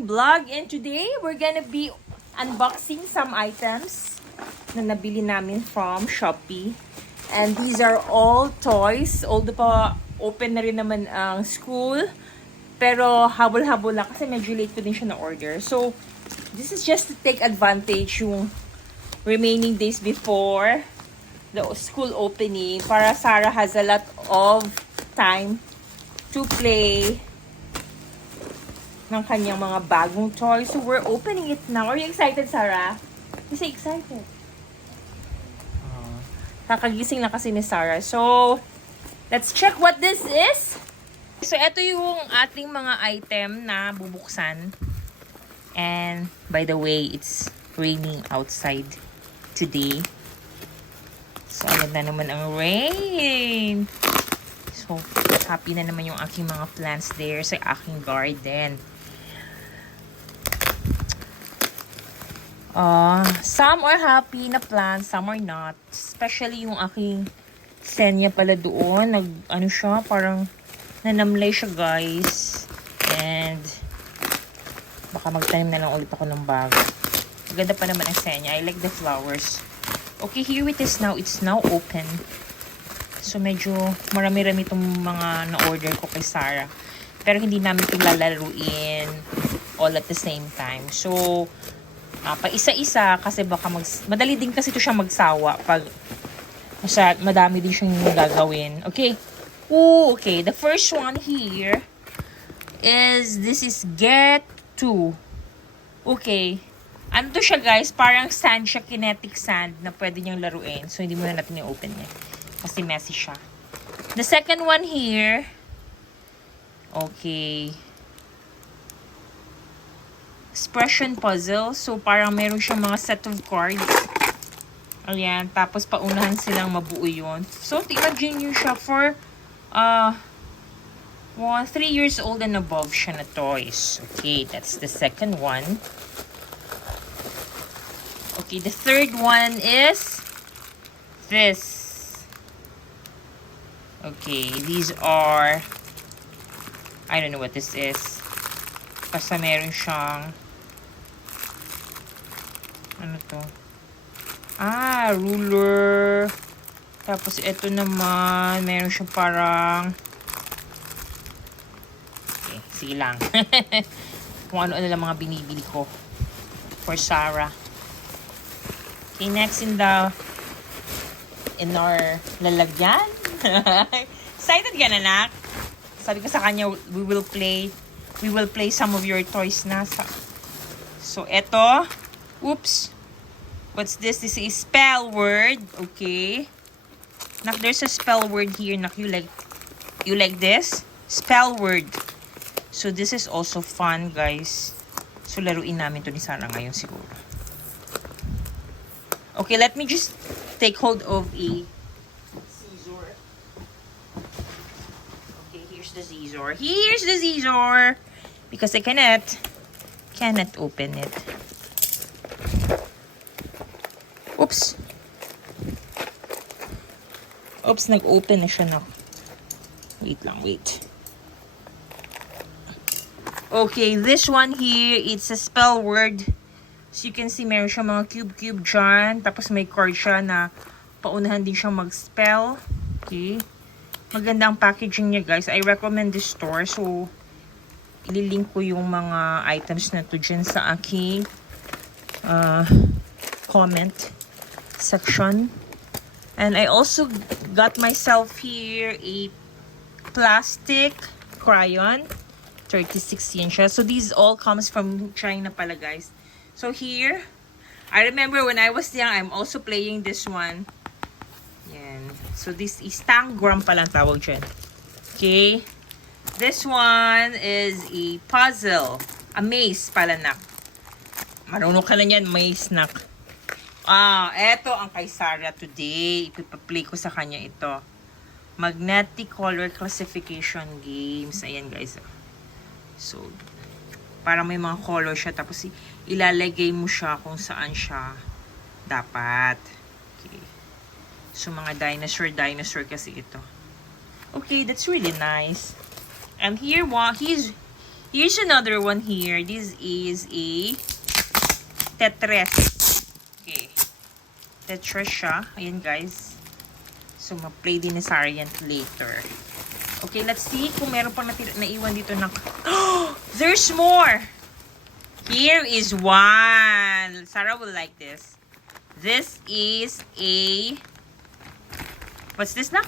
aking vlog, and today we're gonna be unboxing some items na nabili namin from Shopee. And these are all toys. Although pa open na rin naman ang school, pero habol-habol lang kasi medyo late ko din siya na-order. So, this is just to take advantage yung remaining days before the school opening para Sarah has a lot of time to play ng kanyang mga bagong toys. So, we're opening it now. Are you excited, Sarah? You say excited. Kakagising na kasi ni Sarah. So, let's check what this is. So, ito yung ating mga item na bubuksan. And, by the way, it's raining outside today. So, agad na naman ang rain. So, happy na naman yung aking mga plants there sa aking garden. Some are happy na plants, some are not. Especially yung aking senya pala doon. Ano siya, parang nanamlay siya, guys. And, baka magtanim na lang ulit ako ng bago. Maganda pa naman ang senya. I like the flowers. Okay, here it is now. It's now open. So, medyo marami-rami itong mga na-order ko kay Sarah. Pero hindi namin ito lalaruin all at the same time. So, pa isa-isa kasi baka madali din kasi ito siya magsawa pag madami din siyang gagawin. Okay. Ooh, okay. The first one here is this is Get 2. Okay. Ano to siya, guys? Parang sand siya, kinetic sand na pwede niyang laruin. So, hindi muna natin i-open niya. Kasi messy siya. The second one here. Okay. Expression puzzle. So, parang meron siyang mga set of cards. Ayan. Tapos, paunahan silang mabuo yun. So, imagine nyo siya for 3 years old and above siya na toys. Okay, that's the second one. Okay, the third one is this. Okay, these are, I don't know what this is. Basta meron siyang, ano to? Ruler. Tapos ito naman, meron siyang parang, okay, sige lang. Kung ano-ano lang mga binibili ko for Sarah. Okay, next in our lalagyan. Excited ka na, nak? Sabi ko sa kanya, we will play some of your toys na. So, eto. Oops. What's this? This is spell word. Okay. Nak, there's a spell word here. Nak, you like this? Spell word. So, this is also fun, guys. So, laruin namin to ni Sarah ngayon siguro. Okay, let me just take hold of a scissor. Okay, here's the scissor. Here's the scissor. Because I cannot open it. Oops. Oops, nag-open na siya na. Wait lang, wait. Okay, this one here, it's a spell word. So you can see, meron siya mga cube dyan. Tapos may card siya na paunahan din siyang mag-spell. Okay. Maganda ang packaging niya, guys. I recommend this store. So, ililink ko yung mga items na to dyan sa aking comment section. And I also got myself here a plastic crayon. 36 yen siya. So, these all comes from China pala, guys. So, here, I remember when I was young, I'm also playing this one. Yan. So, this is Tangram palang tawag dyan. Okay. This one is a puzzle. A maze pala, nak. Marunong ka na yan, maze, nak. Eto ang kay Sarah today. Ipipa-play ko sa kanya ito. Magnetic color classification games. Ayan, guys. So, parang may mga color siya. Tapos, ilalagay mo siya kung saan siya dapat. Okay. So, mga dinosaur kasi ito. Okay, that's really nice. And here, Here's another one here. This is a Tetris. Okay. Tetris siya. Ayan, guys. So, ma-play din ni Sarah yan later. Okay, let's see kung meron pang naiwan dito na... There's more! Here is one. Sarah will like this. This is a... What's this na?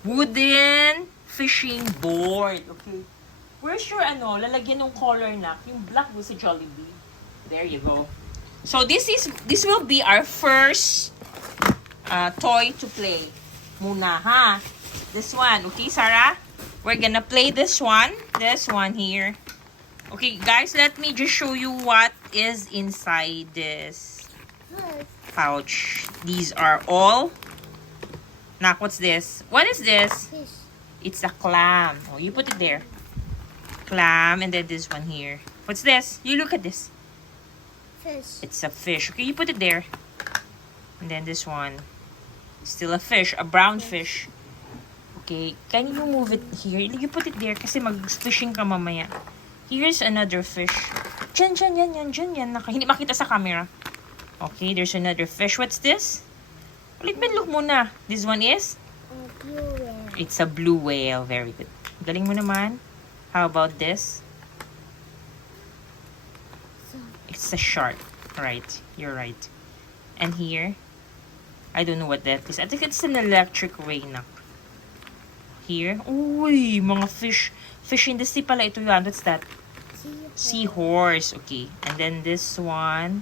Wooden fishing board. Okay. Where's your lalagyan ng color na? Yung black was sa Jollibee. There you go. So this will be our first toy to play. Muna, ha? This one. Okay, Sarah? We're gonna play this one. This one here. Okay, guys, let me just show you what is inside this pouch. These are all... Nak, what's this? What is this? Fish. It's a clam. Oh, you put it there. Clam, and then this one here. What's this? You look at this. Fish. It's a fish. Okay, you put it there. And then this one. Still a fish. A brown fish. Okay, can you move it here? You put it there kasi mag-fishing ka mamaya. Here's another fish. Diyan, yan. Hindi makita sa camera. Okay, there's another fish. What's this? Ulit look muna. This one is? Blue whale. It's a blue whale. Very good. Galing mo naman. How about this? It's a shark. Right. You're right. And here? I don't know what that is. I think it's an electric ray na. Here? Uy, mga fish. Fish in the sea pala ito yan. What's that? Seahorse. Okay. And then this one.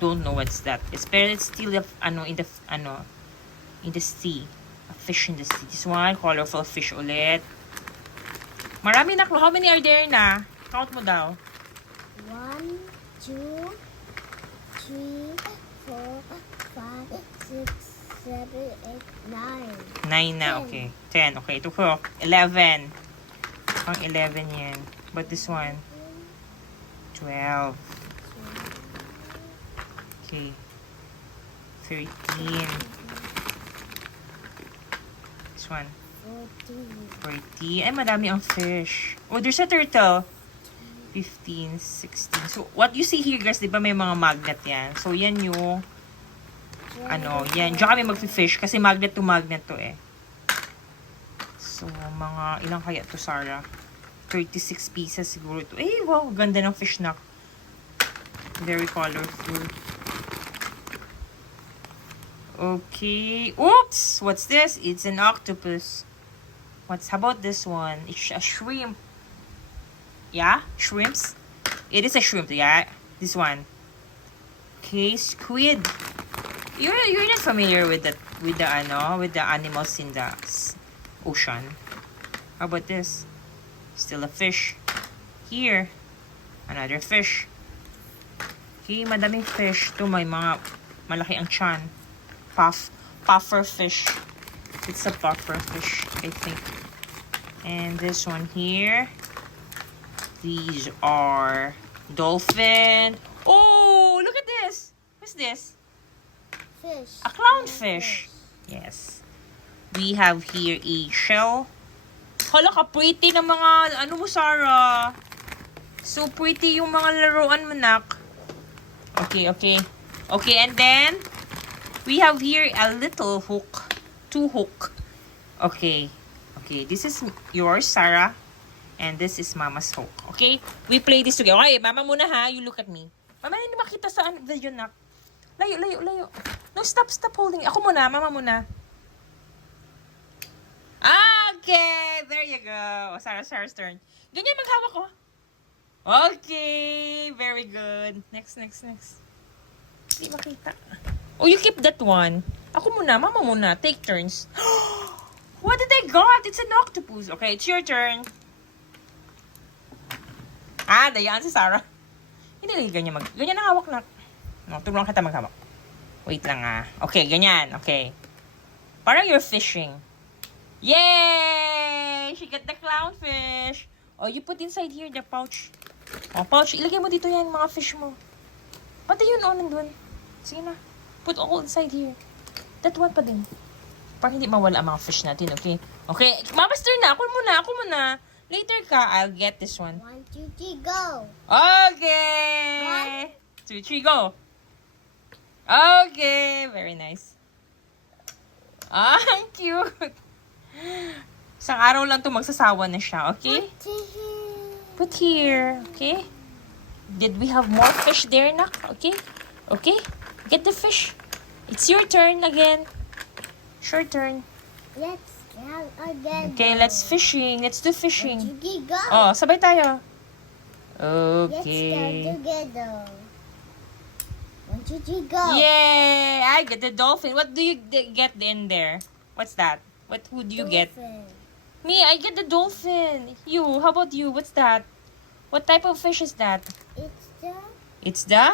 Don't know what's that. It's still in the sea. A fish in the sea. This one, colorful fish ulit. Marami na. How many are there na? Count mo daw. 1, 2, 3, 4, 5, 6, 7, 8, 9. 9 na. Okay. 10. Okay. Ito ko. 11. Pang 11 yan. But this one? 12. Okay. 13. This one. 40. Ay, madami ang fish. Oh, there's a turtle. 15, 16. So, what you see here, guys, di ba may mga magnet yan? So, yan yung, yan. Diyan kami mag-fish kasi magnet to eh. So, mga, ilang kaya to, Sarah? 36 pieces siguro to. Eh, wow, ganda ng fish na. Very colorful. Okay. Oops! What's this? It's an octopus. How about this one? It's a shrimp. Yeah? Shrimps? It is a shrimp, yeah? This one. Okay, squid. You're not familiar with the animals in the ocean. How about this? Still a fish. Here. Another fish. Okay, madaming fish. Ito may mga malaki ang tiyan. Puffer fish. It's a puffer fish, I think. And this one here. These are dolphin. Oh, look at this. What's this? Fish. A clownfish. Yes. We have here a shell. Hala ka pretty ng mga mo, Sarah. So pretty yung mga laruan mo, nak. Okay. Okay, and then we have here a little hook. 2 hook. Okay. This is yours, Sarah. And this is Mama's hook. Okay? We play this together. Okay, Mama muna ha. You look at me. Mama, hindi makita sa video, nak. Layo. No, stop holding. Ako muna. Mama muna. Okay. There you go. Sarah's turn. Ganyan maghawak ko. Okay. Very good. Next. Hindi makita. Oh, you keep that one. Ako muna, Mama muna. Take turns. What did I got? It's an octopus. Okay, it's your turn. Dayaan si Sarah. Hindi lagi ganyan ganyan ang hawak na. No, tulungan kita maghawak. Wait lang Okay, ganyan. Okay. Parang you're fishing. Yay! She got the clownfish. Oh, you put inside here the pouch. Oh, pouch. Ilagay mo dito yan, mga fish mo. Pati yun, nandun. Sige na. Put all inside here. That one pa din. Para hindi mawala ang mga fish natin, okay? Okay, Mama's turn na. Ako muna. Later ka, I'll get this one. 1, 2, 3, go. Okay! 2, 3, go! Okay! Very nice. Ah, ang cute! Isang araw lang to magsasawa na siya, okay? Put here, okay? Did we have more fish there, nak? Okay? Okay? Get the fish. It's your turn again. It's your turn. Let's count again. Okay, let's fishing. Let's do 1, fishing. 2, 3, go. Oh, sabay tayo. Let's Okay. start together. 1, 2, 3, go. Yay! I get the dolphin. What do you get in there? What's that? Who do you get? Dolphin. Me, I get the dolphin. You, how about you? What's that? What type of fish is that? It's the It's the?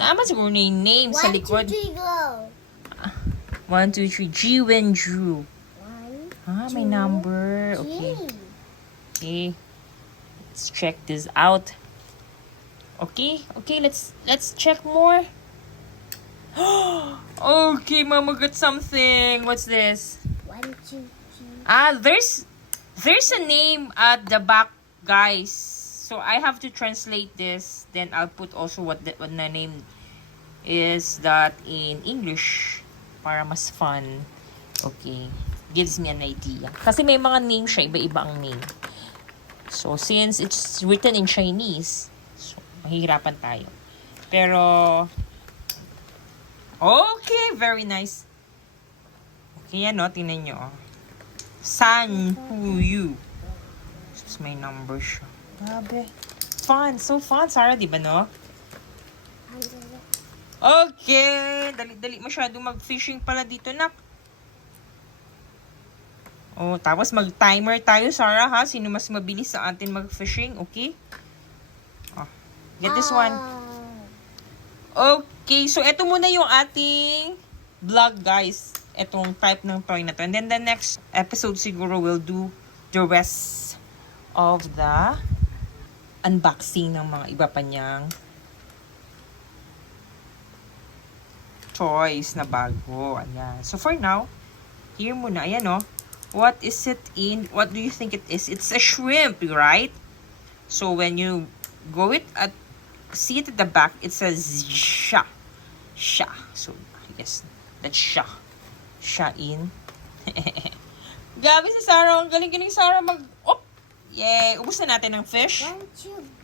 Naman siguro na yung name sa 1, 2, likod. 3, go. 1, 2, 3. Jiwen Drew. 1, Ah, may 2, number. Okay. 3. Okay. Let's check this out. Okay. Okay, let's check more. Okay, Mama got something. What's this? 1, 2, 3. Ah, there's a name at the back, guys. So I have to translate this. Then I'll put also what the name is that in English para mas fun. Okay. Gives me an idea. Kasi may mga name siya, iba-iba ang name. So since it's written in Chinese, so mahihirapan tayo. Pero okay, very nice. Okay, yan o, tingnan nyo. San Hu Yu. Tapos may number siya. Grabe. Fun. So fun, Sarah, di ba, no? Okay. Dali-dali masyado mag-fishing pala dito, nak. Oh, tapos mag-timer tayo, Sarah, ha? Sino mas mabilis sa atin mag-fishing, okay? Oh, get this one. Okay, so eto muna yung ating vlog, guys. Etong type ng toy na to. And then the next episode siguro will do the rest of the unboxing ng mga iba pa niyang toys na bago. Ayan. So for now, here muna. Ayan o. What is it in? What do you think it is? It's a shrimp, right? So when you go at see it at the back, it says sha. Sha. So I guess that's sha. Sha in. Gabi si Sarah. Ang galing-galing Sarah mag... Oh! Yay! Ubus na natin ng fish. 1, 2,